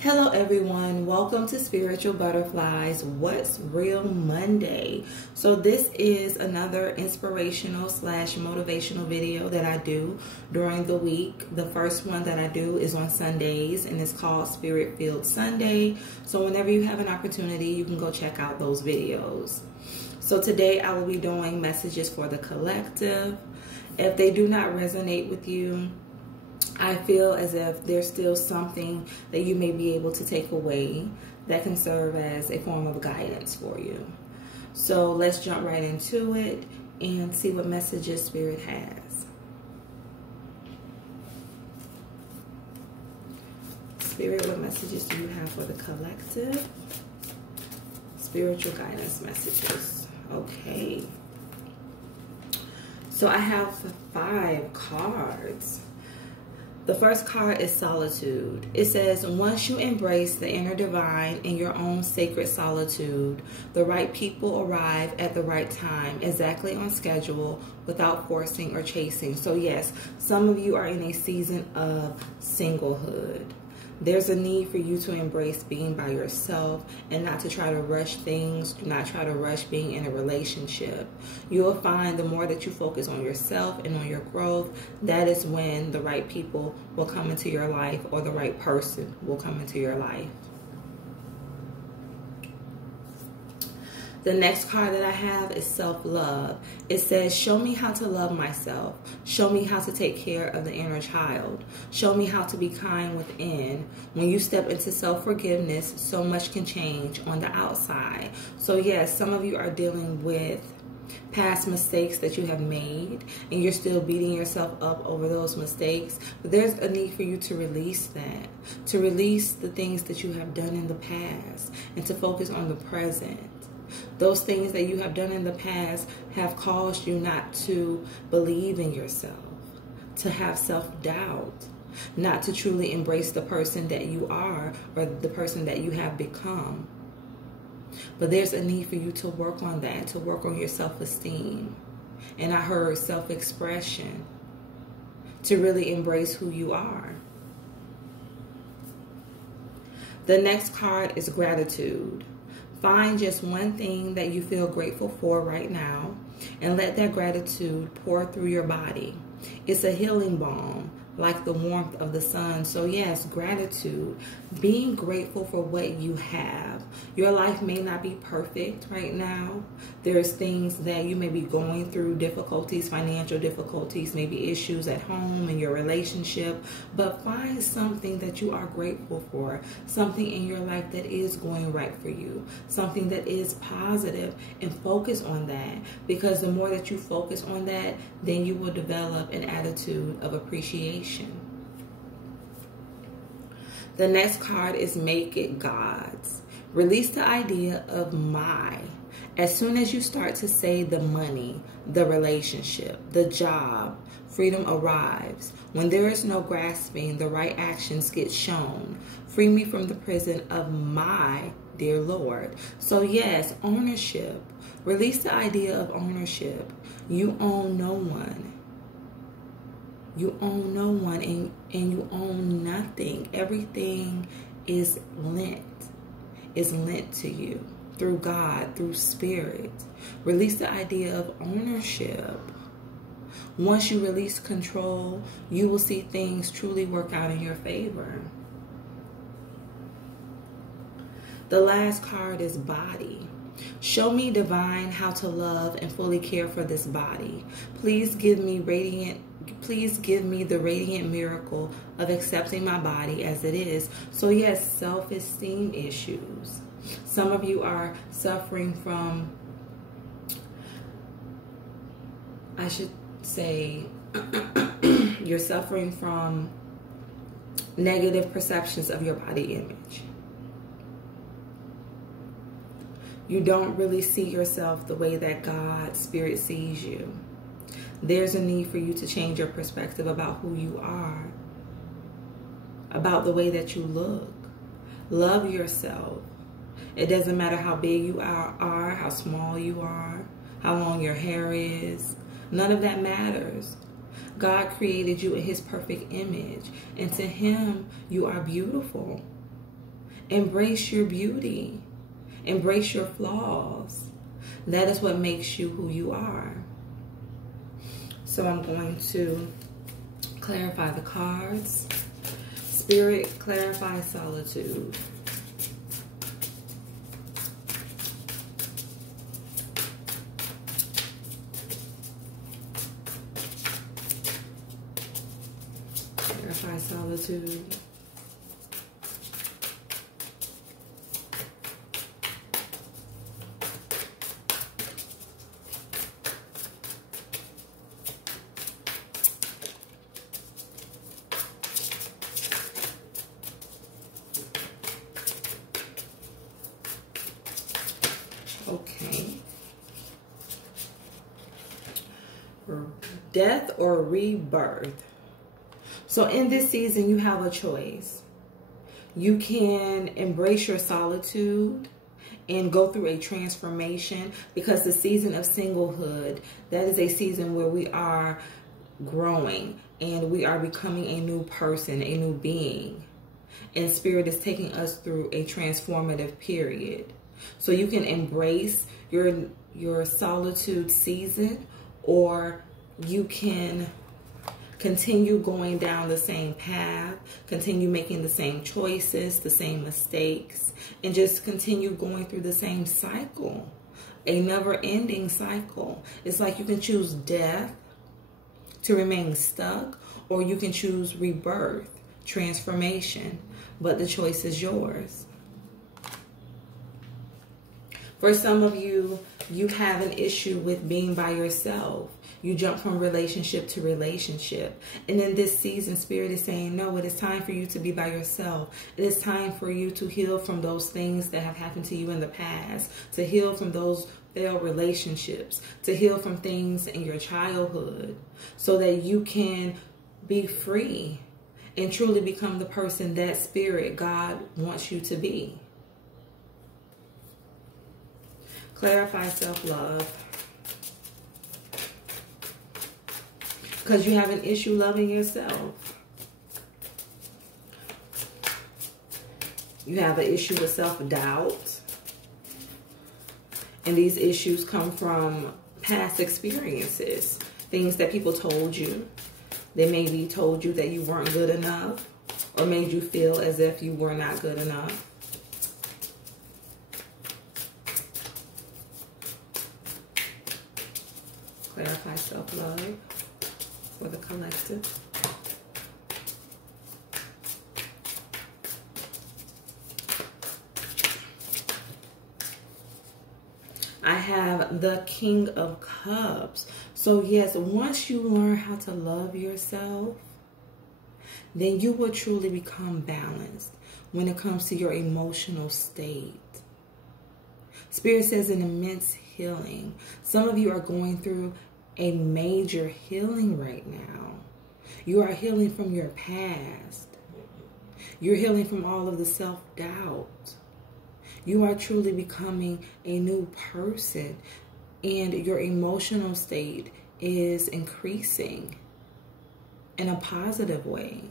Hello everyone, welcome to Spiritual Butterflies What's Real Monday. So this is another inspirational / motivational video that I do during the week. The first one that I do is on Sundays and it's called Spirit Filled Sunday. So whenever you have an opportunity, you can go check out those videos. So today I will be doing messages for the collective. If they do not resonate with you, I feel as if there's still something that you may be able to take away that can serve as a form of guidance for you. So let's jump right into it and see what messages Spirit has. Spirit, what messages do you have for the collective? Spiritual guidance messages. Okay. So I have 5 cards. The first card is solitude. It says, once you embrace the inner divine in your own sacred solitude, the right people arrive at the right time, exactly on schedule, without forcing or chasing. So yes, some of you are in a season of singlehood. There's a need for you to embrace being by yourself and not to try to rush things. Do not try to rush being in a relationship. You will find the more that you focus on yourself and on your growth, that is when the right people will come into your life, or the right person will come into your life. The next card that I have is self-love. It says, show me how to love myself. Show me how to take care of the inner child. Show me how to be kind within. When you step into self-forgiveness, so much can change on the outside. So yes, some of you are dealing with past mistakes that you have made, and you're still beating yourself up over those mistakes. But there's a need for you to release that, to release the things that you have done in the past, and to focus on the present. Those things that you have done in the past have caused you not to believe in yourself, to have self-doubt, not to truly embrace the person that you are or the person that you have become. But there's a need for you to work on that, to work on your self-esteem. And I heard self-expression, to really embrace who you are. The next card is gratitude. Find just one thing that you feel grateful for right now and let that gratitude pour through your body. It's a healing balm, like the warmth of the sun. So yes, gratitude, being grateful for what you have. Your life may not be perfect right now. There's things that you may be going through, difficulties, financial difficulties, maybe issues at home in your relationship, but find something that you are grateful for, something in your life that is going right for you, something that is positive, and focus on that, because the more that you focus on that, then you will develop an attitude of appreciation. The next card is make it God's. Release the idea of my. As soon as you start to say the money, the relationship, the job, freedom arrives. When there is no grasping, the right actions get shown. Free me from the prison of my dear Lord. So yes, ownership. Release the idea of ownership. You own no one. You own no one, and you own nothing. Everything is lent to you through God, through Spirit. Release the idea of ownership. Once you release control, you will see things truly work out in your favor. The last card is body. Show me, divine, how to love and fully care for this body. Please give me the radiant miracle of accepting my body as it is. So yes, self-esteem issues. Some of you are suffering from, I should say, you're suffering from negative perceptions of your body image. You don't really see yourself the way that God, Spirit, sees you. There's a need for you to change your perspective about who you are, about the way that you look. Love yourself. It doesn't matter how big you are, how small you are, how long your hair is. None of that matters. God created you in his perfect image, and to him, you are beautiful. Embrace your beauty. Embrace your flaws. That is what makes you who you are. So I'm going to clarify the cards. Spirit, clarify solitude. Clarify solitude. Okay. Death or rebirth. So in this season, you have a choice. You can embrace your solitude and go through a transformation, because the season of singlehood, that is a season where we are growing and we are becoming a new person, a new being. And Spirit is taking us through a transformative period. So you can embrace your solitude season, or you can continue going down the same path, continue making the same choices, the same mistakes, and just continue going through the same cycle, a never-ending cycle. It's like you can choose death to remain stuck, or you can choose rebirth, transformation, but the choice is yours. For some of you, you have an issue with being by yourself. You jump from relationship to relationship. And in this season, Spirit is saying, no, it is time for you to be by yourself. It is time for you to heal from those things that have happened to you in the past, to heal from those failed relationships, to heal from things in your childhood, so that you can be free and truly become the person that Spirit, God, wants you to be. Clarify self-love. Because you have an issue loving yourself. You have an issue with self-doubt. And these issues come from past experiences. Things that people told you. They maybe told you that you weren't good enough, or made you feel as if you were not good enough. Clarify self-love for the collective. I have the King of Cups. So yes, once you learn how to love yourself, then you will truly become balanced when it comes to your emotional state. Spirit says an immense healing. Some of you are going through a major healing right now. You are healing from your past. You're healing from all of the self-doubt. You are truly becoming a new person, and your emotional state is increasing in a positive way.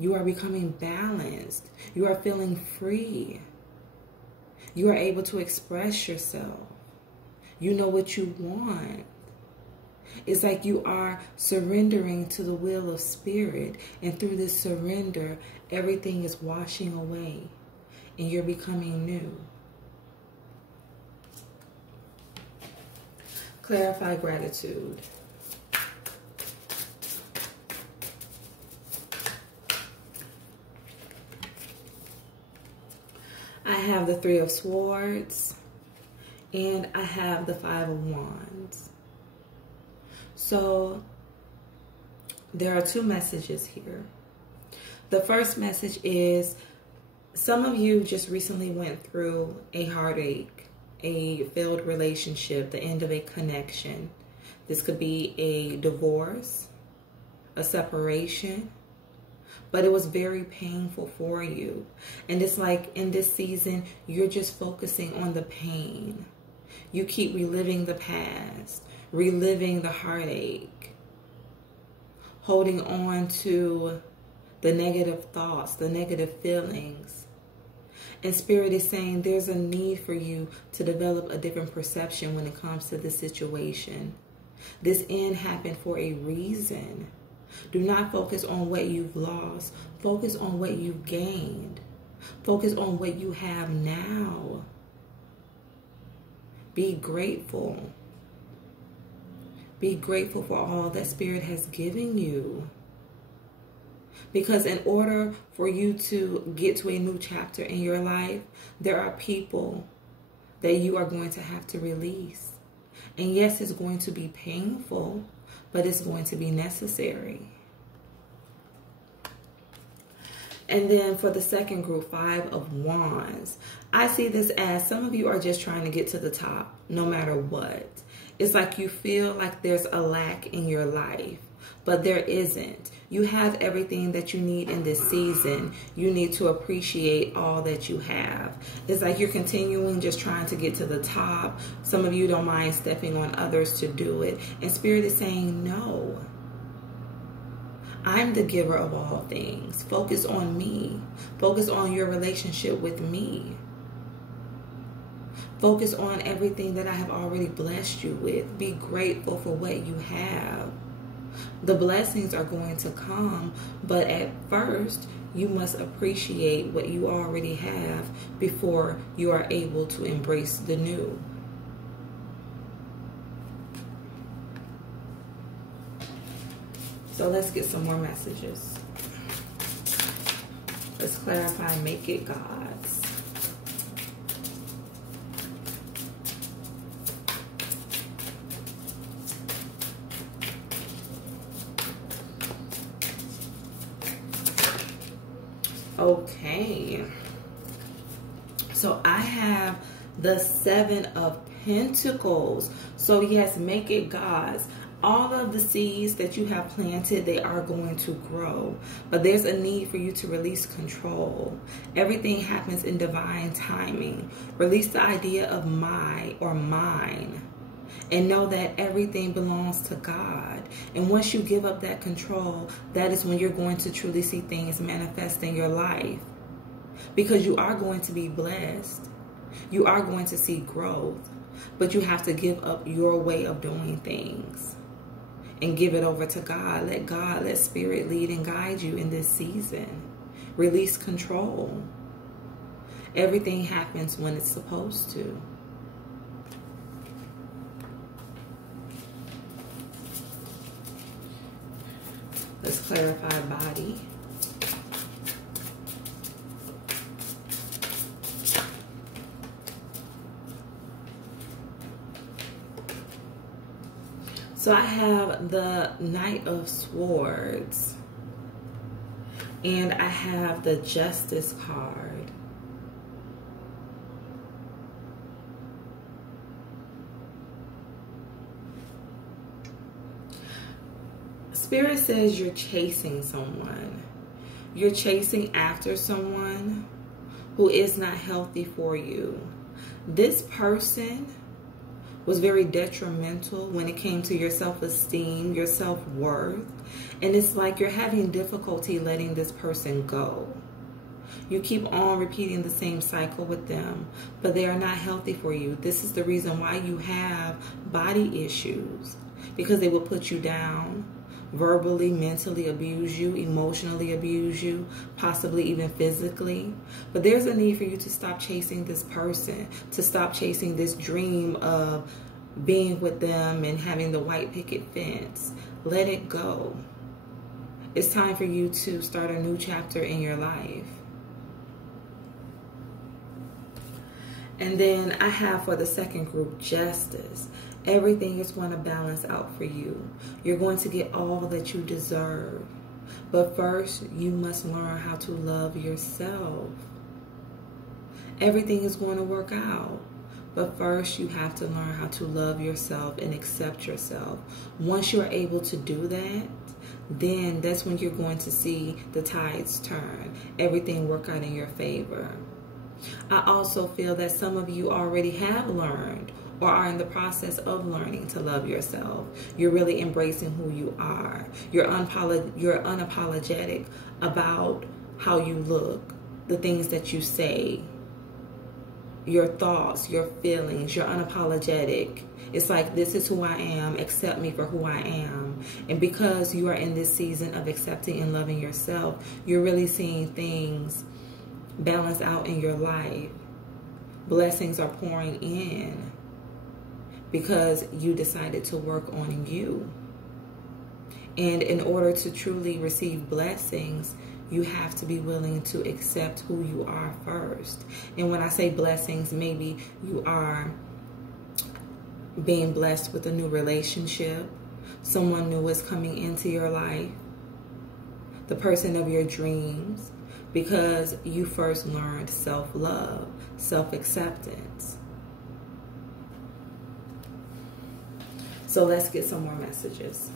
You are becoming balanced. You are feeling free. You are able to express yourself. You know what you want. It's like you are surrendering to the will of Spirit. And through this surrender, everything is washing away. And you're becoming new. Clarify gratitude. I have the Three of Swords. And I have the Five of Wands. So there are two messages here. The first message is, some of you just recently went through a heartache, a failed relationship, the end of a connection. This could be a divorce, a separation, but it was very painful for you. And it's like in this season, you're just focusing on the pain. You keep reliving the past, reliving the heartache, holding on to the negative thoughts, the negative feelings. And Spirit is saying there's a need for you to develop a different perception when it comes to this situation. This end happened for a reason. Do not focus on what you've lost. Focus on what you've gained. Focus on what you have now. Be grateful. Be grateful for all that Spirit has given you. Because in order for you to get to a new chapter in your life, there are people that you are going to have to release. And yes, it's going to be painful, but it's going to be necessary. And then for the second group, 5 of Wands, I see this as some of you are just trying to get to the top, no matter what. It's like you feel like there's a lack in your life, but there isn't. You have everything that you need in this season. You need to appreciate all that you have. It's like you're continuing just trying to get to the top. Some of you don't mind stepping on others to do it. And Spirit is saying, no. I'm the giver of all things. Focus on me. Focus on your relationship with me. Focus on everything that I have already blessed you with. Be grateful for what you have. The blessings are going to come, but at first, you must appreciate what you already have before you are able to embrace the new. So let's get some more messages. Let's clarify, make it God's. Okay. So I have the 7 of Pentacles. So yes, make it God's. All of the seeds that you have planted, they are going to grow. But there's a need for you to release control. Everything happens in divine timing. Release the idea of my or mine. And know that everything belongs to God. And once you give up that control, that is when you're going to truly see things manifest in your life. Because you are going to be blessed. You are going to see growth. But you have to give up your way of doing things. And give it over to God. Let Spirit lead and guide you in this season. Release control. Everything happens when it's supposed to. Let's clarify body. So I have the Knight of Swords. And I have the Justice card. Spirit says you're chasing someone. You're chasing after someone who is not healthy for you. This person was very detrimental when it came to your self-esteem, your self-worth. And it's like you're having difficulty letting this person go. You keep on repeating the same cycle with them, but they are not healthy for you. This is the reason why you have body issues, because they will put you down, verbally, mentally abuse you, emotionally abuse you, possibly even physically. But there's a need for you to stop chasing this person, to stop chasing this dream of being with them and having the white picket fence. Let it go. It's time for you to start a new chapter in your life. And then I have for the second group, Justice. Everything is going to balance out for you. You're going to get all that you deserve. But first, you must learn how to love yourself. Everything is going to work out. But first, you have to learn how to love yourself and accept yourself. Once you're able to do that, then that's when you're going to see the tides turn. Everything work out in your favor. I also feel that some of you already have learned or are in the process of learning to love yourself. You're really embracing who you are. You're unapologetic about how you look, the things that you say, your thoughts, your feelings. You're unapologetic. It's like, this is who I am. Accept me for who I am. And because you are in this season of accepting and loving yourself, you're really seeing things balance out in your life. Blessings are pouring in because you decided to work on you. And in order to truly receive blessings, you have to be willing to accept who you are first. And when I say blessings, maybe you are being blessed with a new relationship. Someone new is coming into your life. The person of your dreams. Because you first learned self-love, self-acceptance. So let's get some more messages.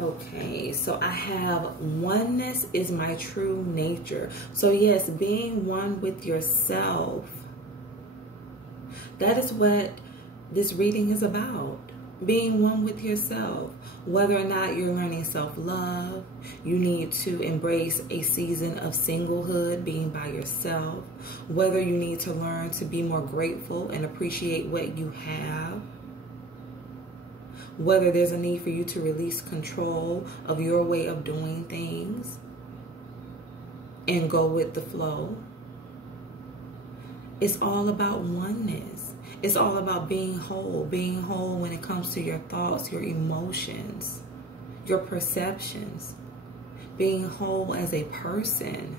Okay, so I have oneness is my true nature. So yes, being one with yourself. That is what this reading is about. Being one with yourself. Whether or not you're learning self-love, you need to embrace a season of singlehood, being by yourself. Whether you need to learn to be more grateful and appreciate what you have. Whether there's a need for you to release control of your way of doing things and go with the flow. It's all about oneness. It's all about being whole when it comes to your thoughts, your emotions, your perceptions, being whole as a person.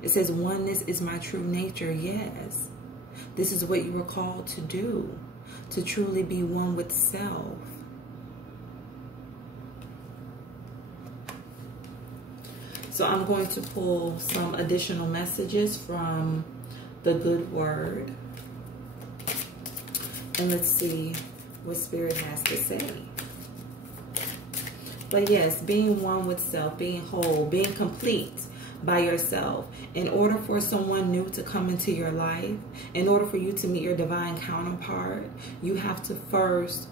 It says oneness is my true nature. Yes, this is what you were called to do, to truly be one with self. So I'm going to pull some additional messages from the Good Word. And let's see what Spirit has to say. But yes, being one with self, being whole, being complete by yourself. In order for someone new to come into your life, in order for you to meet your divine counterpart, you have to first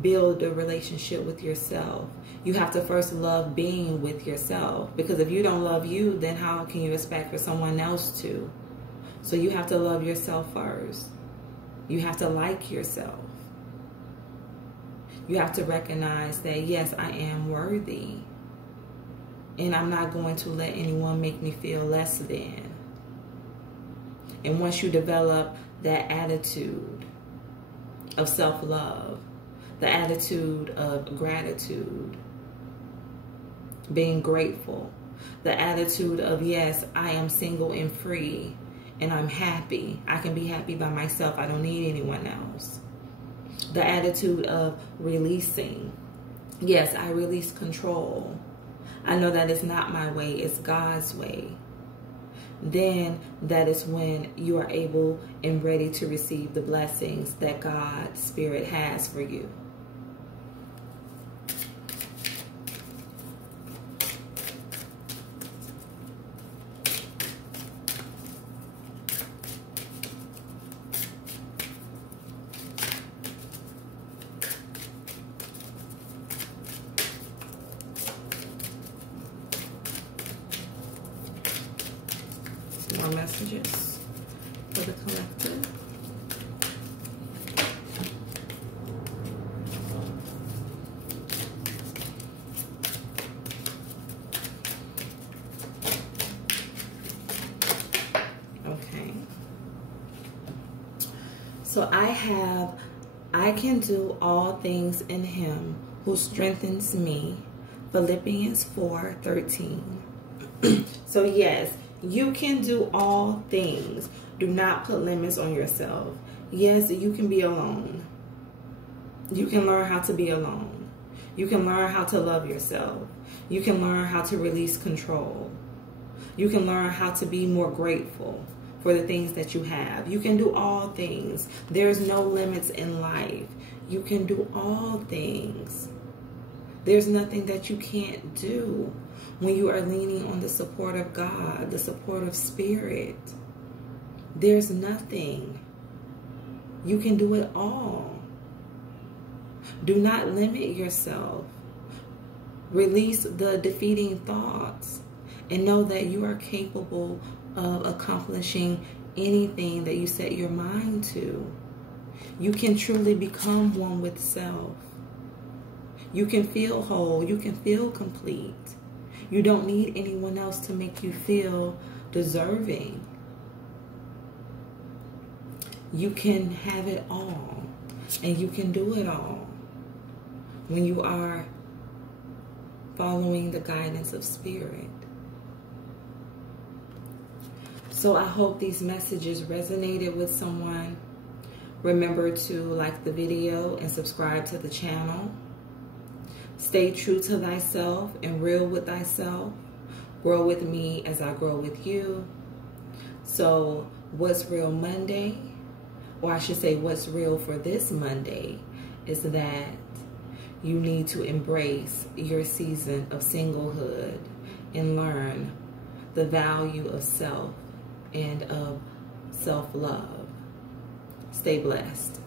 build a relationship with yourself. You have to first love being with yourself. Because if you don't love you, then how can you expect for someone else to? So you have to love yourself first. You have to like yourself. You have to recognize that, yes, I am worthy. And I'm not going to let anyone make me feel less than. And once you develop that attitude of self-love, the attitude of gratitude, being grateful, the attitude of, yes, I am single and free, and I'm happy. I can be happy by myself. I don't need anyone else. The attitude of releasing. Yes, I release control. I know that it's not my way, it's God's way. Then that is when you are able and ready to receive the blessings that God's Spirit has for you. More messages for the collective. Okay. So I can do all things in Him who strengthens me. Philippians 4:13. So yes, you can do all things. Do not put limits on yourself. Yes, you can be alone. You can learn how to be alone. You can learn how to love yourself. You can learn how to release control. You can learn how to be more grateful for the things that you have. You can do all things. There's no limits in life. You can do all things. There's nothing that you can't do when you are leaning on the support of God, the support of Spirit. There's nothing. You can do it all. Do not limit yourself. Release the defeating thoughts and know that you are capable of accomplishing anything that you set your mind to. You can truly become one with self. You can feel whole. You can feel complete. You don't need anyone else to make you feel deserving. You can have it all, and you can do it all when you are following the guidance of Spirit. So I hope these messages resonated with someone. Remember to like the video and subscribe to the channel. Stay true to thyself and real with thyself. Grow with me as I grow with you. So what's real Monday, or I should say what's real for this Monday, is that you need to embrace your season of singlehood and learn the value of self and of self-love. Stay blessed.